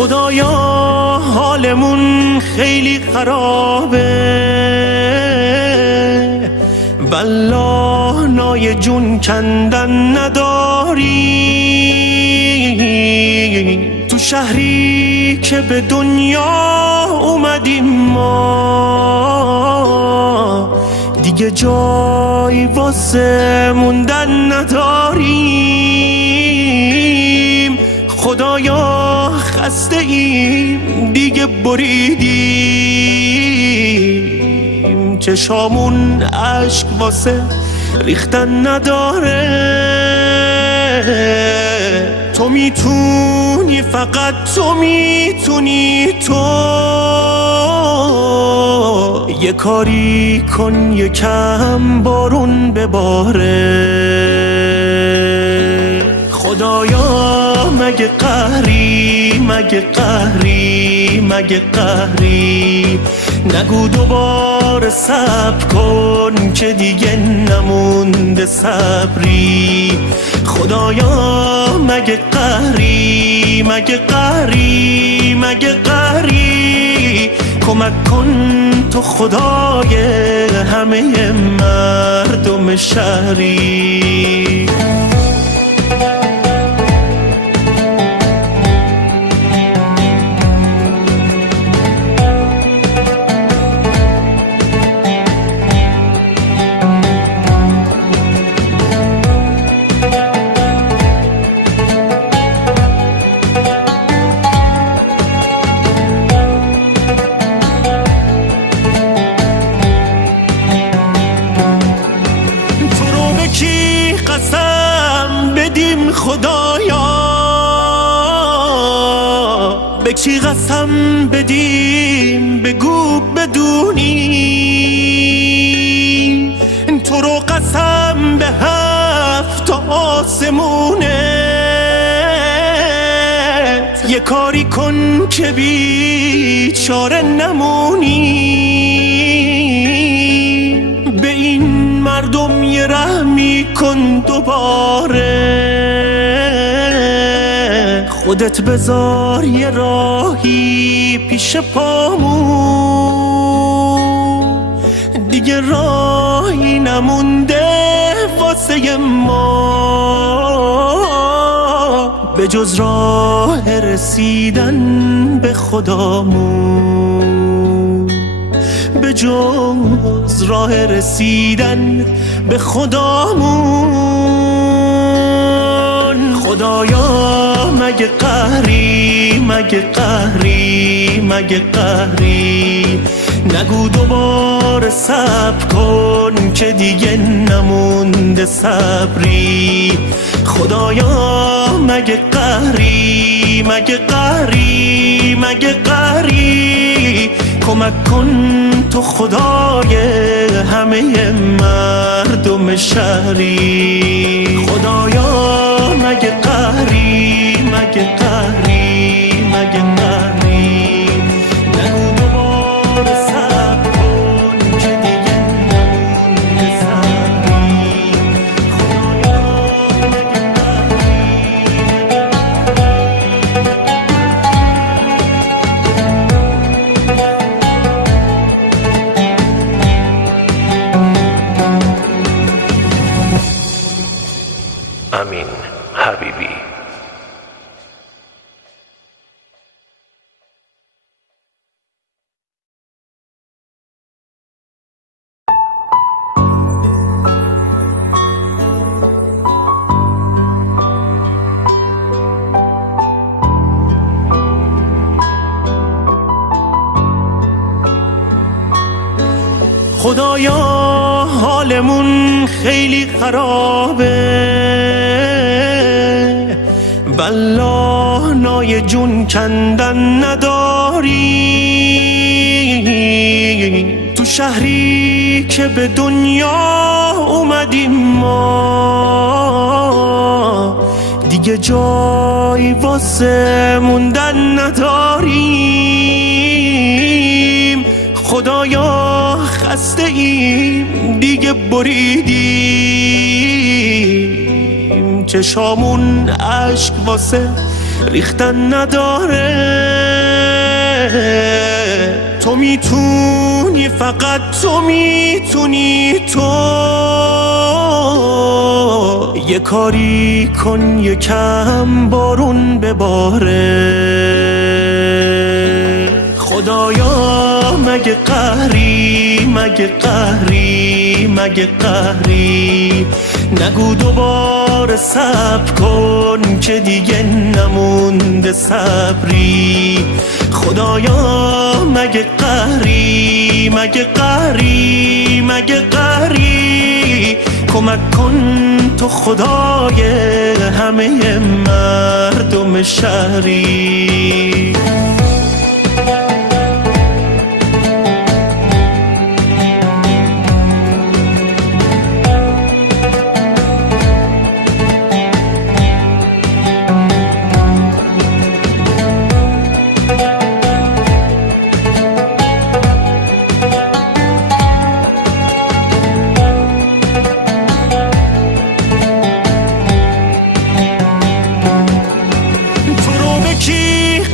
خدایا حالمون خیلی خرابه، والله نای جون کندن نداری. تو شهری که به دنیا اومدیم ما، دیگه جای واسه موندن نداریم. خدایا خسته ایم دیگه بریدیم، چشامون اشک واسه ریختن نداره. تو میتونی، فقط تو میتونی، تو یه کاری کن یکم بارون بباره. خدایا مگه قهری، مگه قهری، مگه قهری، نگو دوباره صبر کن که دیگه نمونده صبری. خدایا مگه قهری، مگه قهری، مگه قهری، کمک کن تو خدای همه مردم شهری. قسم بدیم خدایا، به کی قسم بدیم بگو بدونی. تو رو قسم به هفت آسمونت، یه کاری کن که بیچاره نمونی. به این مردم یه رحمی کن دوباره، خودت بذار یه راهی پیش پامون، دیگه راهی نمونده واسه ما به جز راه رسیدن به خدامون، به جز راه رسیدن به خدامون. خدایا مگه قهری، مگه قهری، مگه قهری، نگو دوباره صبر کن که دیگه نمونده صبری. خدایا مگه قهری، مگه قهری، مگه قهری، کمک کن تو خدای همه مردم شهری. خدایا مگه قهری، مگه قهری، مگه قهری، نگو دوباره صبر کن که دیگه نمونده صبری. خدایا مگه امین حبیبی. خدایا حالمون خیلی خرابه، والله نای جون کندن نداری. تو شهری که به دنیا اومدیم ما، دیگه جای واسه موندن نداریم. خدایا خسته ایم دیگه بریدیم، چشامون اشک واسه ریختن نداره. تو میتونی، فقط تو میتونی. تو یه کاری کن یکم بارون بباره. خدایا مگه قهری، مگه قهری، مگه قهری؟ نگو دوباره صبر کن که دیگه نمونده صبری. خدایا مگه قهری، مگه قهری، مگه قهری؟ کمک کن تو خدای همه مردم شهری.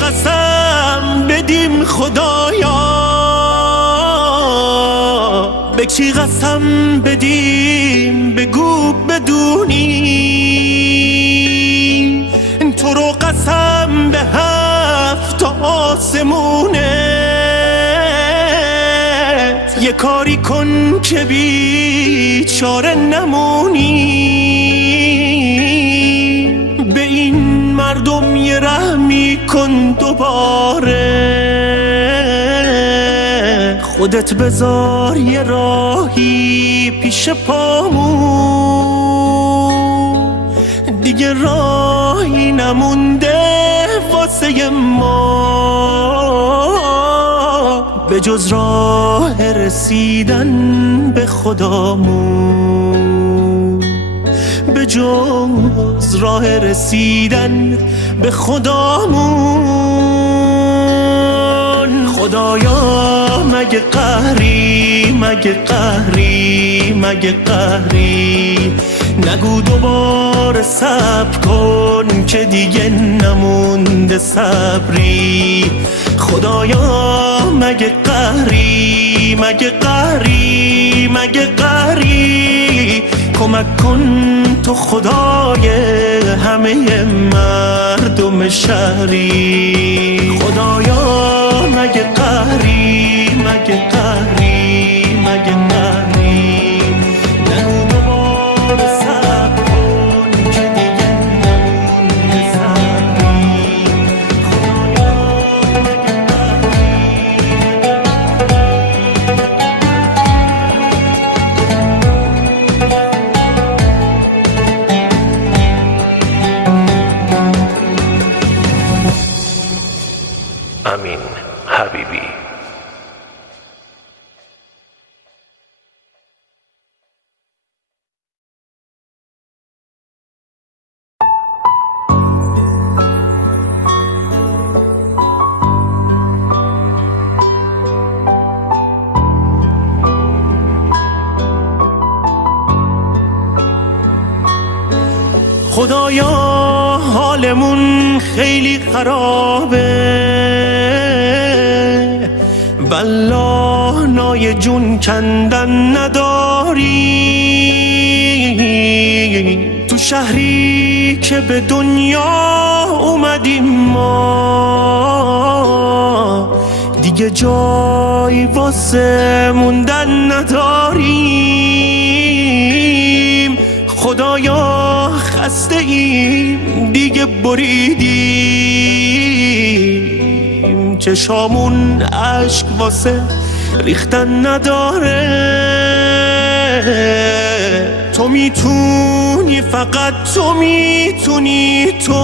قسم بدیم خدایا، به کی قسم بدیم بگو بدونی. تو رو قسم به هفت آسمونت، یه کاری کن که بیچاره نمونی. به این مردم یه رحمی کن دوباره. خودت بذار یه راهی پیش پامون، دیگه راهی نمونده واسه ما به جز راه رسیدن به خدامون، به جز راه رسیدن به خدامون. خدایا مگه قهری، مگه قهری، مگه قهری؟ نگو دوباره صبر کن که دیگه نمونده صبری. خدایا مگه قهری، مگه قهری، مگه قهری؟ کمک کن تو خدای همه مردم شهری. خدایا مگه قهری، مگه قهری، مگه قهری؟ نگو دوباره صبر کن که دیگه نمونده صبری. خدایا مگه Amin Habibi. خدایا حالمون خیلی خرابه، والله نای جون کندن نداری. تو شهری که به دنیا اومدیم ما، دیگه جای واسه موندن نداریم. خدایا خسته ایم دیگه بریدیم، چشامون اشک واسه ریختن نداره. تو میتونی، فقط تو میتونی. تو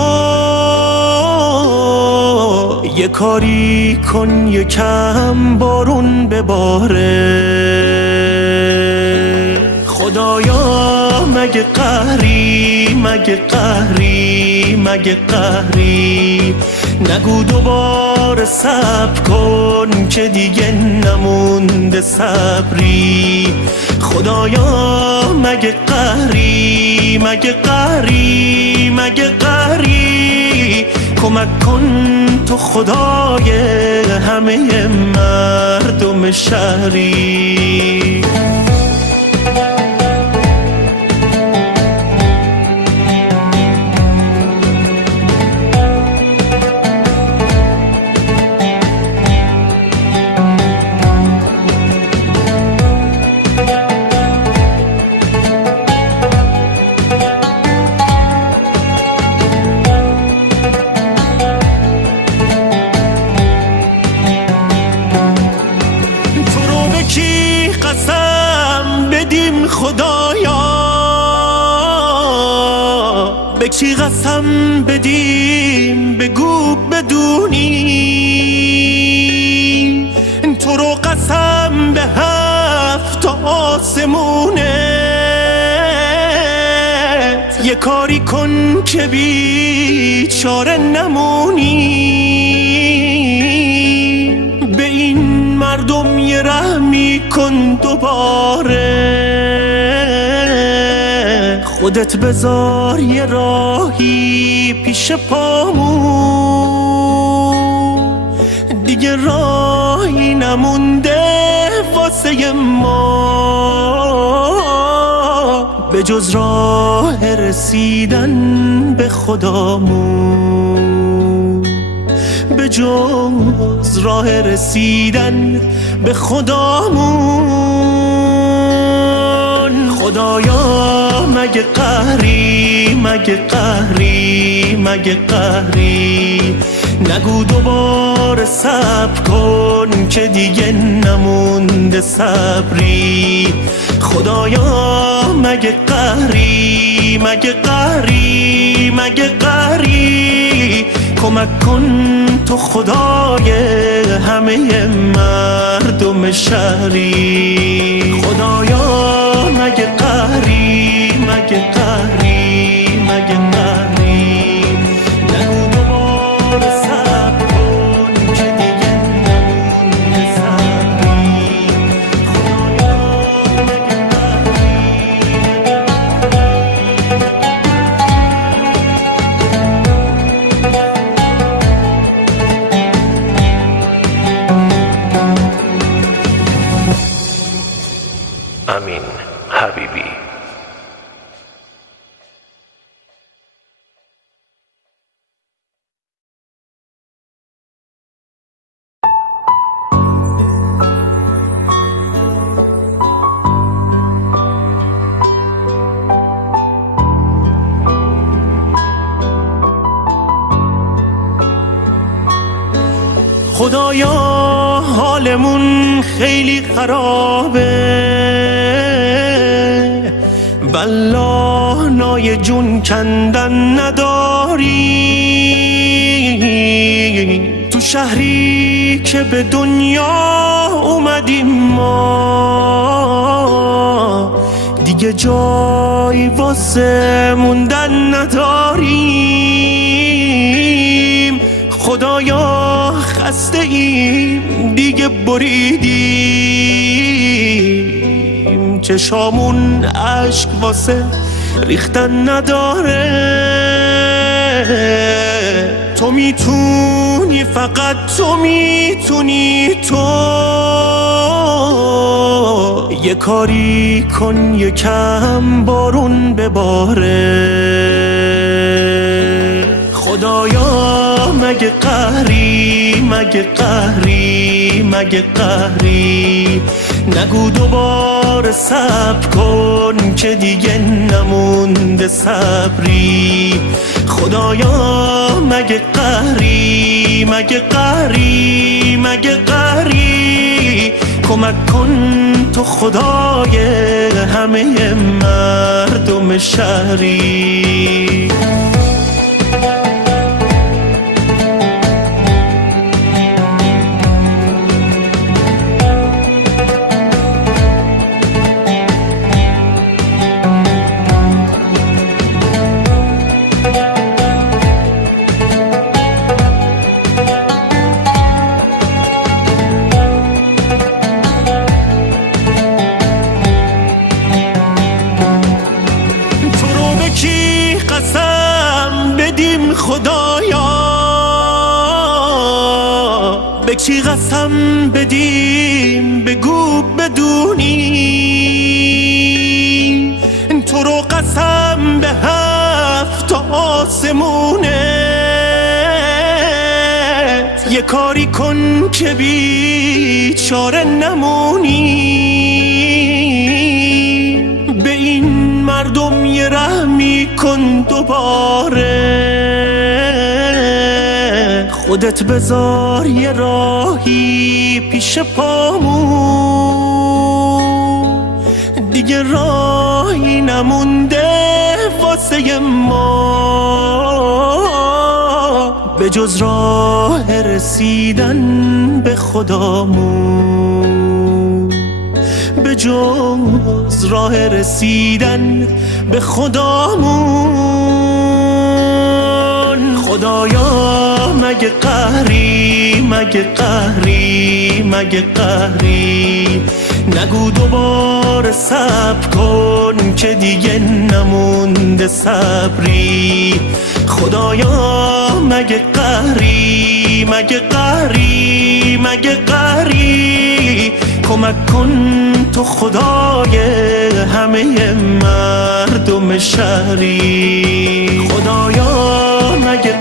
یه کاری کن یکم بارون بباره. خدایا مگه قهری، مگه قهری، مگه قهری؟ نگو دوباره صبر کن که دیگه نمونده صبری. خدایا مگه قهری، مگه قهری، مگه قهری؟ کمک کن تو خدای همه مردم شهری. خدایا به چی قسم بدیم بگو بدونی، تو رو قسم به 7 آسمونت یه کاری کن که بیچاره نمونی، به این مردم یه رحمی کن دوباره، خودت بذار یه راهی پیش پامون، دیگه راهی نمونده واسه ما به جز راه رسیدن به خدامون، به جز راه رسیدن به خدامون. خدایا مگه قهری، مگه قهری، مگه قهری، نگو دوباره صبر کن که دیگه نمونده صبری. خدایا مگه قهری، مگه قهری، مگه قهری، کمک کن تو خدای همه مردم شهری. خدایا مگه قهری، مگه قهری، مگه قهری، نگو دوباره صبر کن که دیگه نمونده صبری. خدایا مگه Amin Habibi. خدایا حالمون خیلی خرابه، والله نای جون کندن نداری، تو شهری که به دنیا اومدیم ما دیگه جای واسه موندن نداریم. خدایا خسته ایم دیگه بریدیم، چشامون اشک واسه ریختن نداره، تو میتونی، فقط تو میتونی، تو یه کاری کن یکم بارون بباره. خدایا مگه قهری، مگه قهری، مگه قهری، نگو دوباره صبر کن که دیگه نمونده صبری. خدایا مگه قهری، مگه قهری، مگه قهری، کمک کن تو خدای همه مردم شهری. چی قسم بدیم بگو بدونی، تو رو قسم به 7 آسمونه. یه کاری کن که بیچاره نمونی، به این مردم یه رحمی کن دوباره. خودت بذار یه راهی پیش پامون، دیگه راهی نمونده واسه ما به جز راه رسیدن به خدامون، به جز راه رسیدن به خدامون. خدایا مگه قهری، مگه قهری، مگه قهری، نگو دوباره صبر کن که دیگه نمونده صبری. خدایا مگه قهری، مگه قهری، مگه قهری، کمک کن تو خدای همه مردم شهری. خدایا مگه